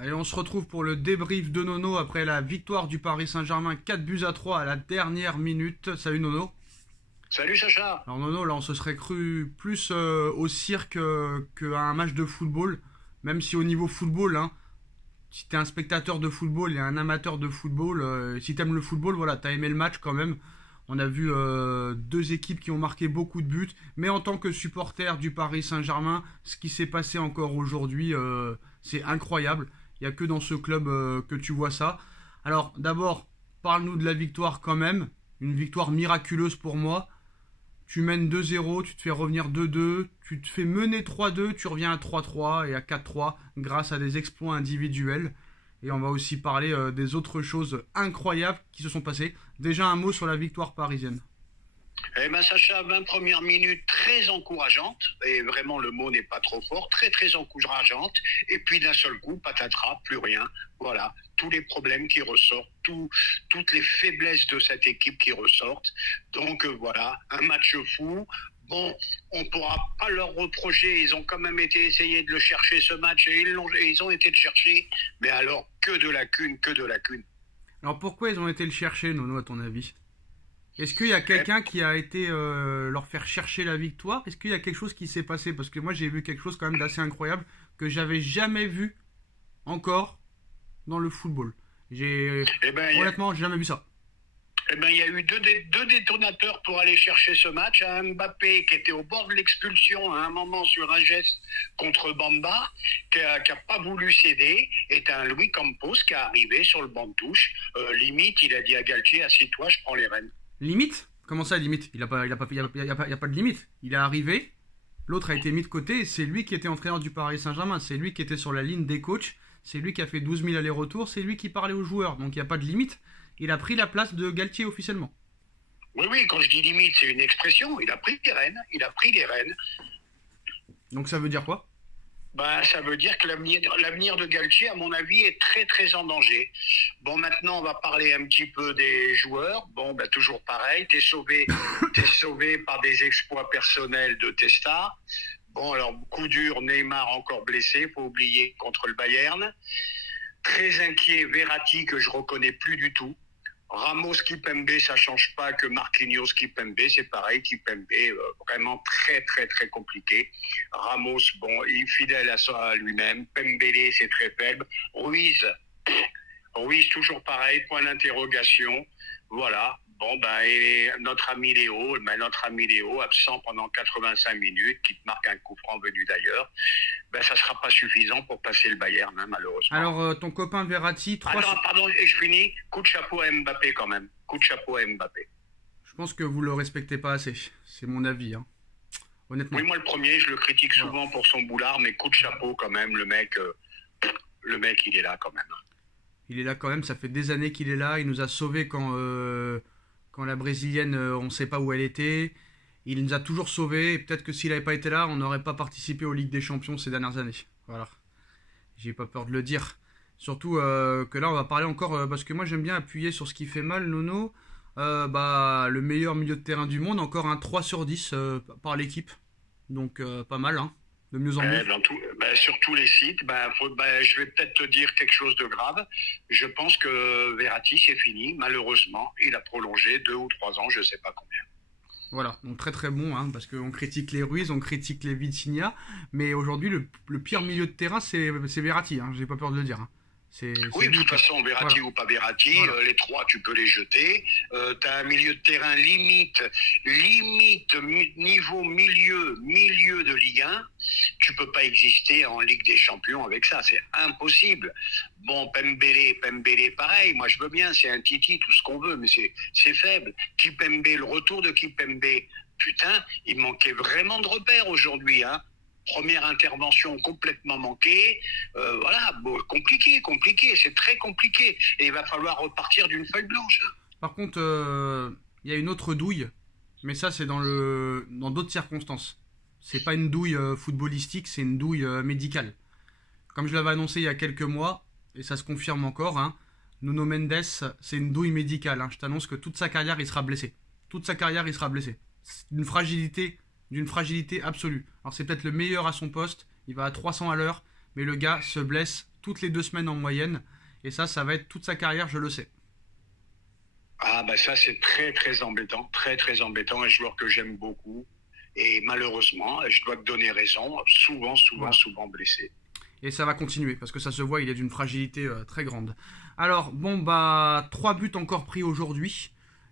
Allez, on se retrouve pour le débrief de Nono après la victoire du Paris Saint-Germain 4-3 à la dernière minute. Salut Nono. Salut Sacha. Alors Nono, là on se serait cru plus au cirque qu'à un match de football. Même si au niveau football, hein, si t'es un spectateur de football et un amateur de football, si t'aimes le football, voilà, t'as aimé le match quand même. On a vu deux équipes qui ont marqué beaucoup de buts. Mais en tant que supporter du Paris Saint-Germain, ce qui s'est passé encore aujourd'hui, c'est incroyable. Il n'y a que dans ce club que tu vois ça. Alors d'abord, parle-nous de la victoire quand même. Une victoire miraculeuse pour moi. Tu mènes 2-0, tu te fais revenir 2-2, tu te fais mener 3-2, tu reviens à 3-3 et à 4-3 grâce à des exploits individuels. Et on va aussi parler des autres choses incroyables qui se sont passées. Déjà un mot sur la victoire parisienne. Eh ben Sacha, 20 premières minutes très encourageantes, et vraiment le mot n'est pas trop fort, très très encourageantes, et puis d'un seul coup, patatras, plus rien. Voilà, tous les problèmes qui ressortent, toutes les faiblesses de cette équipe qui ressortent. Donc voilà, un match fou. Bon, on ne pourra pas leur reprocher, ils ont quand même essayé de le chercher ce match, et ils ont été le chercher, mais alors que de lacunes, que de lacunes. Alors pourquoi ils ont été le chercher, Nono, à ton avis ? Est-ce qu'il y a quelqu'un qui a été leur faire chercher la victoire ? Est-ce qu'il y a quelque chose qui s'est passé ? Parce que moi j'ai vu quelque chose quand même d'assez incroyable que j'avais jamais vu encore dans le football. Honnêtement, j'ai jamais vu ça. Eh ben, il y a eu deux détonateurs pour aller chercher ce match. Un Mbappé qui était au bord de l'expulsion à un moment sur un geste contre Bamba, qui a pas voulu céder, et un Louis Campos qui est arrivé sur le banc de touche. Limite, il a dit à Galtier, assieds-toi, je prends les rênes. Limite ? Comment ça, limite ? Il y a pas de limite. Il est arrivé, l'autre a été mis de côté, et c'est lui qui était entraîneur du Paris Saint-Germain, c'est lui qui était sur la ligne des coachs, c'est lui qui a fait 12 000 allers-retours, c'est lui qui parlait aux joueurs, donc il n'y a pas de limite. Il a pris la place de Galtier officiellement. Oui, quand je dis limite, c'est une expression, il a pris les rênes. Donc ça veut dire quoi ? Ben, ça veut dire que l'avenir de Galtier, à mon avis, est très très en danger. Bon, maintenant, on va parler un petit peu des joueurs. Bon, ben, toujours pareil, t'es sauvé par des exploits personnels de Testa. Bon, alors, coup dur, Neymar encore blessé, faut oublier, contre le Bayern. Très inquiet, Verratti, que je reconnais plus du tout. Ramos, Kipembe, ça change pas que Marquinhos, Kipembe, c'est pareil, Kipembe, vraiment très très très compliqué. Ramos, bon, il est fidèle à lui-même. Pembele, c'est très faible. Ruiz, toujours pareil, point d'interrogation. Voilà. Bon, ben, et notre ami Léo, absent pendant 85 minutes, qui te marque un coup franc venu d'ailleurs, ben, ça sera pas suffisant pour passer le Bayern, hein, malheureusement. Alors, ton copain Verratti... Pardon, et je finis. Coup de chapeau à Mbappé quand même. Coup de chapeau à Mbappé. Je pense que vous le respectez pas assez. C'est mon avis, hein. Honnêtement. Oui, moi le premier, je le critique souvent pour son boulard, mais coup de chapeau quand même, le mec, il est là quand même. Il est là quand même, ça fait des années qu'il est là. Il nous a sauvés quand la brésilienne, on ne sait pas où elle était. Il nous a toujours sauvés. Et peut-être que s'il n'avait pas été là, on n'aurait pas participé aux Ligues des Champions ces dernières années. Voilà. J'ai pas peur de le dire. Surtout que là, on va parler encore, parce que moi j'aime bien appuyer sur ce qui fait mal, Nono. Le meilleur milieu de terrain du monde, encore un 3 sur 10 par l'équipe. Donc pas mal, hein. De mieux en mieux. Sur tous les sites, je vais peut-être te dire quelque chose de grave. Je pense que Verratti, c'est fini. Malheureusement, il a prolongé 2 ou 3 ans, je ne sais pas combien. Voilà, donc très très bon, hein, parce qu'on critique les Ruiz, on critique les Vitinha, mais aujourd'hui le pire milieu de terrain c'est Verratti, hein, j'ai pas peur de le dire. Hein. Oui, de toute façon, Verratti ou pas Verratti, les trois, tu peux les jeter. Tu as un milieu de terrain limite niveau milieu de Ligue 1. Tu peux pas exister en Ligue des Champions avec ça, c'est impossible. Bon, Pembele, pareil, moi je veux bien, c'est un titi, tout ce qu'on veut, mais c'est faible. Kipembe, le retour de Kipembe, putain, il manquait vraiment de repères aujourd'hui, hein. Première intervention complètement manquée, compliqué, c'est très compliqué, et il va falloir repartir d'une feuille blanche. Hein. Par contre, il y a une autre douille, mais ça c'est dans d'autres circonstances. C'est pas une douille footballistique, c'est une douille médicale. Comme je l'avais annoncé il y a quelques mois, et ça se confirme encore, hein, Nuno Mendes, c'est une douille médicale. Hein. Je t'annonce que toute sa carrière, il sera blessé. C'est d'une fragilité absolue. Alors c'est peut-être le meilleur à son poste, il va à 300 à l'heure, mais le gars se blesse toutes les 2 semaines en moyenne. Et ça va être toute sa carrière, je le sais. Ah bah ça c'est très très embêtant, très embêtant, un joueur que j'aime beaucoup. Et malheureusement, je dois te donner raison, souvent blessé. Et ça va continuer, parce que ça se voit, il est d'une fragilité très grande. Alors, bon, bah, 3 buts encore pris aujourd'hui.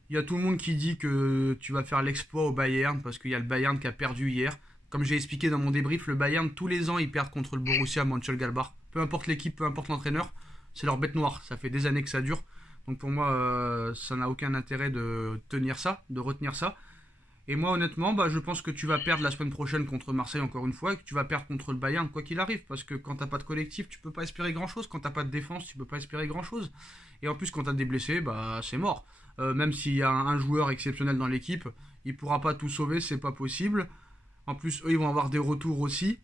Il y a tout le monde qui dit que tu vas faire l'exploit au Bayern, parce qu'il y a le Bayern qui a perdu hier. Comme j'ai expliqué dans mon débrief, le Bayern, tous les ans, ils perdent contre le Borussia Mönchengladbach. Peu importe l'équipe, peu importe l'entraîneur, c'est leur bête noire. Ça fait des années que ça dure. Donc pour moi, ça n'a aucun intérêt de tenir ça, de retenir ça. Et moi, honnêtement, bah, je pense que tu vas perdre la semaine prochaine contre Marseille encore une fois, et que tu vas perdre contre le Bayern, quoi qu'il arrive. Parce que quand t'as pas de collectif, tu peux pas espérer grand-chose. Quand t'as pas de défense, tu peux pas espérer grand-chose. Et en plus, quand t'as des blessés, bah, c'est mort. Même s'il y a un joueur exceptionnel dans l'équipe, il pourra pas tout sauver, c'est pas possible. En plus, eux, ils vont avoir des retours aussi.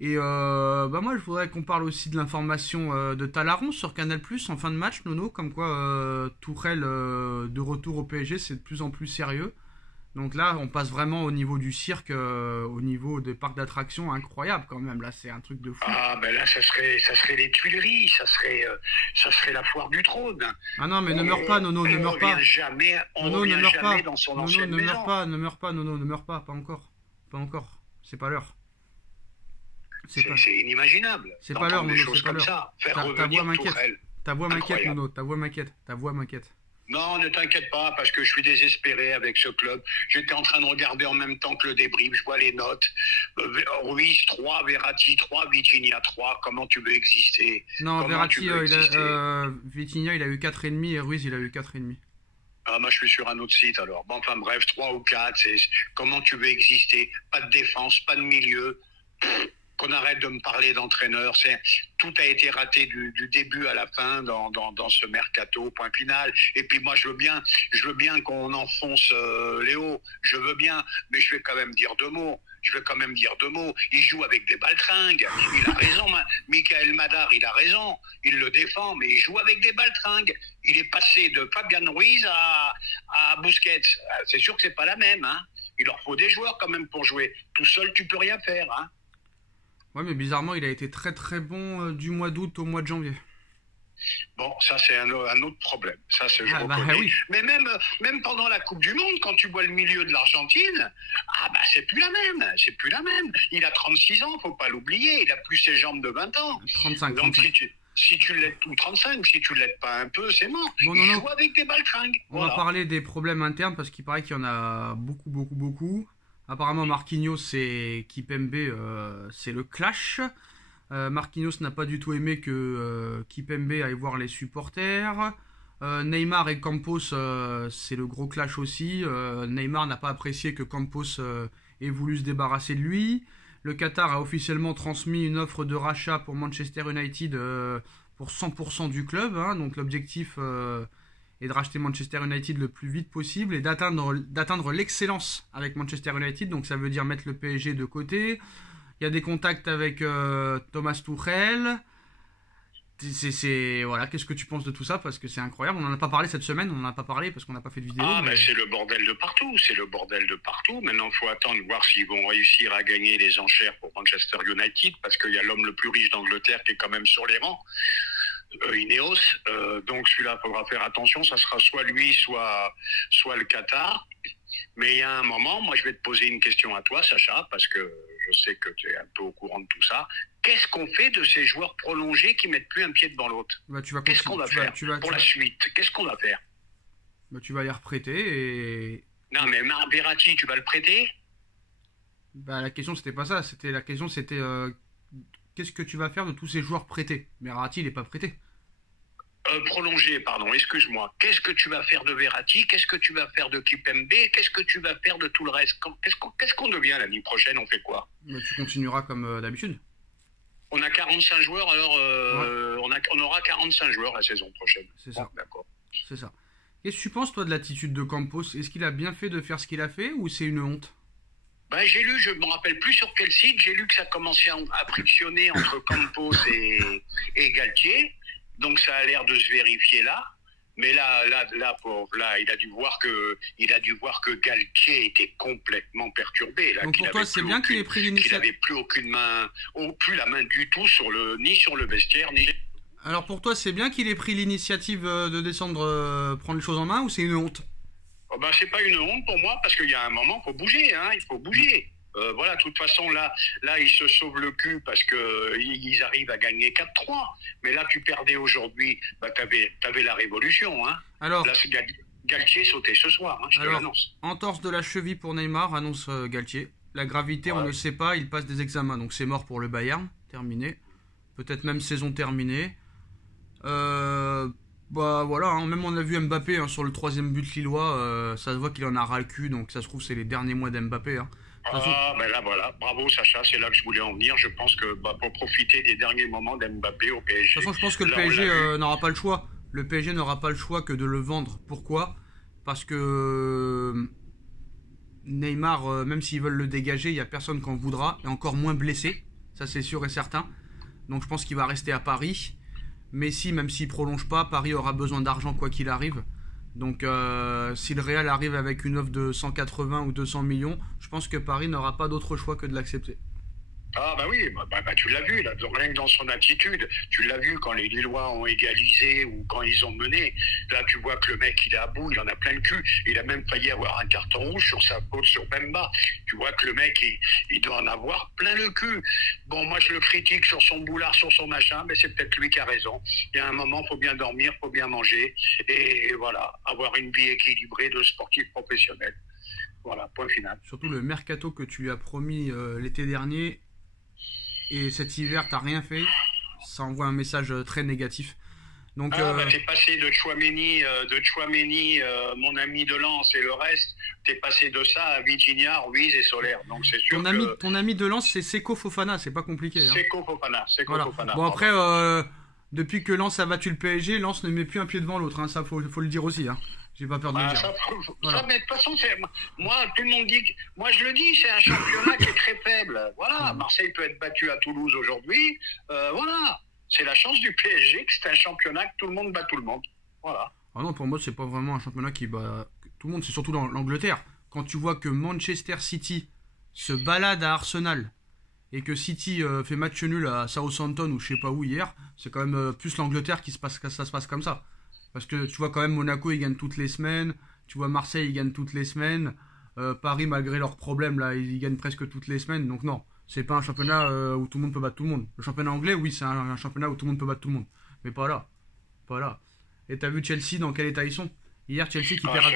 Et bah moi, je voudrais qu'on parle aussi de l'information de Talaron sur Canal+, en fin de match, Nono, comme quoi Tourelle de retour au PSG, c'est de plus en plus sérieux. Donc là, on passe vraiment au niveau du cirque, au niveau des parcs d'attractions, incroyable quand même. Là, c'est un truc de fou. Ah ben là, ça serait les Tuileries, ça serait la foire du trône. Ah non, mais ne meurs pas, Nono, ne meurs pas. On revient jamais dans son ancienne maison. Ne meurs pas, Nono, ne meurs pas, pas encore. C'est pas l'heure. C'est inimaginable. C'est pas l'heure, Nono, c'est pas l'heure. Ta voix m'inquiète. Ta voix m'inquiète, Nono, ta voix m'inquiète. Non, ne t'inquiète pas, parce que je suis désespéré avec ce club. J'étais en train de regarder en même temps que le débrief, je vois les notes. Ruiz 3, Verratti 3, Vitinha 3. Comment tu veux exister? Non, Verratti, Vitinha, il a eu 4,5 et Ruiz, il a eu 4,5. Ah, moi, je suis sur un autre site alors. Bon, enfin bref, 3 ou 4, comment tu veux exister? Pas de défense, pas de milieu. Qu'on arrête de me parler d'entraîneur, tout a été raté du début à la fin dans ce mercato, point final. Et puis moi je veux bien qu'on enfonce Léo, je veux bien, mais je vais quand même dire deux mots. Il joue avec des baltringues. Il a raison, Michael Madar, il a raison. Il le défend, mais il joue avec des baltringues. Il est passé de Fabian Ruiz à Busquets. C'est sûr que c'est pas la même, hein. Il leur faut des joueurs quand même pour jouer. Tout seul, tu peux rien faire, hein. Ouais, mais bizarrement, il a été très très bon du mois d'août au mois de janvier. Bon, ça c'est un autre problème. Ça, je reconnais. Oui. Mais même pendant la Coupe du Monde, quand tu vois le milieu de l'Argentine, c'est plus la même. Il a 36 ans, faut pas l'oublier. Il a plus ses jambes de 20 ans. 35. Donc 35. si tu l'aides tout 35, si tu l'aides pas un peu, c'est mort. Bon, il joue avec des baltringues. On va parler des problèmes internes parce qu'il paraît qu'il y en a beaucoup. Apparemment, Marquinhos et Kipembe, c'est le clash. Marquinhos n'a pas du tout aimé que Kipembe aille voir les supporters. Neymar et Campos, c'est le gros clash aussi. Neymar n'a pas apprécié que Campos ait voulu se débarrasser de lui. Le Qatar a officiellement transmis une offre de rachat pour Manchester United pour 100% du club. Hein, donc l'objectif et de racheter Manchester United le plus vite possible et d'atteindre l'excellence avec Manchester United. Donc ça veut dire mettre le PSG de côté. Il y a des contacts avec Thomas Tuchel. Voilà, qu'est-ce que tu penses de tout ça? Parce que c'est incroyable. On n'en a pas parlé cette semaine. On n'en a pas parlé parce qu'on n'a pas fait de vidéo. Mais c'est le bordel de partout. Maintenant, il faut attendre voir s'ils vont réussir à gagner les enchères pour Manchester United parce qu'il y a l'homme le plus riche d'Angleterre qui est quand même sur les rangs. Ineos, donc celui-là, il faudra faire attention, ça sera soit lui, soit le Qatar. Mais il y a un moment, moi je vais te poser une question à toi, Sacha, parce que je sais que tu es un peu au courant de tout ça. Qu'est-ce qu'on fait de ces joueurs prolongés qui mettent plus un pied devant l'autre? Qu'est-ce qu'on va faire pour la suite? Qu'est-ce qu'on va faire? Tu vas les reprêter et... Non mais Verratti, tu vas le prêter? La question c'était pas ça, c'était qu'est-ce que tu vas faire de tous ces joueurs prêtés? Verratti, il n'est pas prêté. Prolongé, pardon, excuse-moi. Qu'est-ce que tu vas faire de Verratti? Qu'est-ce que tu vas faire de Kipembe? Qu'est-ce que tu vas faire de tout le reste? Qu'est-ce qu'on devient l'année prochaine? On fait quoi? Tu continueras comme d'habitude. On a 45 joueurs, alors on aura 45 joueurs la saison prochaine. C'est ça. D'accord. C'est ça. Qu'est-ce que tu penses, toi, de l'attitude de Campos? Est-ce qu'il a bien fait de faire ce qu'il a fait ou c'est une honte? J'ai lu, je me rappelle plus sur quel site, j'ai lu que ça commençait à frictionner entre Campos et Galtier. Donc ça a l'air de se vérifier là. Mais là, il a dû voir que Galtier était complètement perturbé. Là, Donc pour toi, c'est bien qu'il ait pris qu'il l'initiative. n'avait plus aucune main, plus la main du tout ni sur le vestiaire, ni. Alors pour toi, c'est bien qu'il ait pris l'initiative de descendre, prendre les choses en main, ou c'est une honte? Oh ben, c'est pas une honte pour moi, parce qu'il y a un moment, il faut bouger, hein, il faut bouger. Voilà, de toute façon, là, ils se sauvent le cul parce que ils arrivent à gagner 4-3. Mais là, tu perdais aujourd'hui, bah, t'avais la révolution, hein. Alors, Là, Galtier sautait ce soir, hein, je te l'annonce. entorse de la cheville pour Neymar, annonce Galtier. La gravité, on ne sait pas, il passe des examens, donc c'est mort pour le Bayern, terminé. Peut-être même saison terminée. Bah voilà, hein, même on a vu Mbappé hein, sur le 3e but lillois, ça se voit qu'il en a ras le cul, donc ça se trouve c'est les derniers mois d'Mbappé. Hein. Ben là voilà, bravo Sacha, c'est là que je voulais en venir. Je pense que pour profiter des derniers moments d'Mbappé au PSG. De toute façon, je pense que le là, PSG n'aura pas le choix. Le PSG n'aura pas le choix que de le vendre. Pourquoi? Parce que Neymar, même s'ils veulent le dégager, il n'y a personne qui en voudra, et encore moins blessé, ça c'est sûr et certain. Donc je pense qu'il va rester à Paris. Messi, même s'il prolonge pas, Paris aura besoin d'argent quoi qu'il arrive. Donc si le Real arrive avec une offre de 180 ou 200 millions, je pense que Paris n'aura pas d'autre choix que de l'accepter. Ah bah oui, tu l'as vu, là, rien que dans son attitude, tu l'as vu quand les Lillois ont égalisé ou quand ils ont mené, là tu vois que le mec il est à bout, il en a plein le cul, il a même failli avoir un carton rouge sur sa faute sur Bemba, tu vois que le mec il doit en avoir plein le cul. Bon moi je le critique sur son boulard, sur son machin, mais c'est peut-être lui qui a raison, il y a un moment faut bien dormir, faut bien manger, et voilà, avoir une vie équilibrée de sportif professionnel. Voilà, point final. Surtout le mercato que tu lui as promis l'été dernier, et cet hiver t'as rien fait, ça envoie un message très négatif. Donc t'es passé de Tchouaméni, mon ami de Lens et le reste, t'es passé de ça à Vitinha, Ruiz et Solaire. Donc c'est sûr ton ami de Lens c'est Seko Fofana, c'est pas compliqué. Hein. Seko Fofana. Bon après, depuis que Lens a battu le PSG, Lens ne met plus un pied devant l'autre, hein, ça faut le dire aussi. Hein. J'ai pas peur de le dire. Mais de toute façon, moi, tout le monde dit, moi je le dis, c'est un championnat qui est très faible. Voilà, Marseille peut être battu à Toulouse aujourd'hui. Voilà, c'est la chance du PSG que c'est un championnat que tout le monde bat tout le monde. Voilà. Ah non, pour moi, c'est pas vraiment un championnat qui bat tout le monde, c'est surtout dans l'Angleterre. Quand tu vois que Manchester City se balade à Arsenal et que City fait match nul à Southampton ou je sais pas où hier, c'est quand même plus l'Angleterre que ça se passe comme ça. Parce que tu vois quand même Monaco ils gagnent toutes les semaines, tu vois Marseille ils gagnent toutes les semaines, Paris malgré leurs problèmes là ils gagnent presque toutes les semaines, donc non, c'est pas un championnat où tout le monde peut battre tout le monde. Le championnat anglais oui c'est un championnat où tout le monde peut battre tout le monde, mais pas là, pas là. Et t'as vu Chelsea dans quel état ils sont? Hier Chelsea qui perd...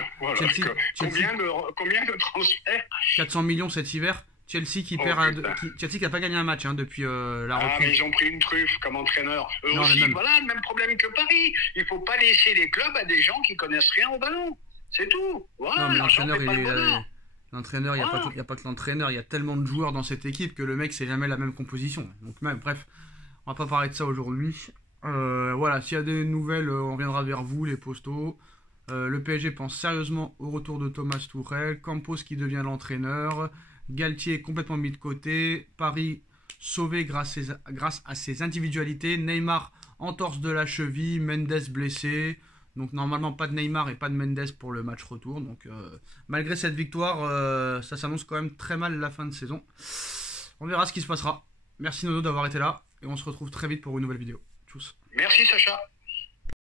Combien de transferts? 400 millions cet hiver. Chelsea qui perd Chelsea qui n'a pas gagné un match hein, depuis la reprise. Mais ils ont pris une truffe comme entraîneur. Eux aussi, voilà, le même problème que Paris. Il faut pas laisser les clubs à des gens qui connaissent rien au ballon. C'est tout. Voilà, l'entraîneur, l'entraîneur, il n'y a pas que l'entraîneur, il y a tellement de joueurs dans cette équipe que le mec, c'est jamais la même composition. Donc même, bref, on va pas parler de ça aujourd'hui. Voilà, s'il y a des nouvelles, on reviendra vers vous, les postos. Le PSG pense sérieusement au retour de Thomas Tuchel, Campos qui devient l'entraîneur, Galtier complètement mis de côté, Paris sauvé grâce à ses individualités, Neymar entorse de la cheville, Mendes blessé, donc normalement pas de Neymar et pas de Mendes pour le match retour, donc malgré cette victoire, ça s'annonce quand même très mal la fin de saison. On verra ce qui se passera. Merci Nono d'avoir été là, et on se retrouve très vite pour une nouvelle vidéo. Tchuss. Merci Sacha.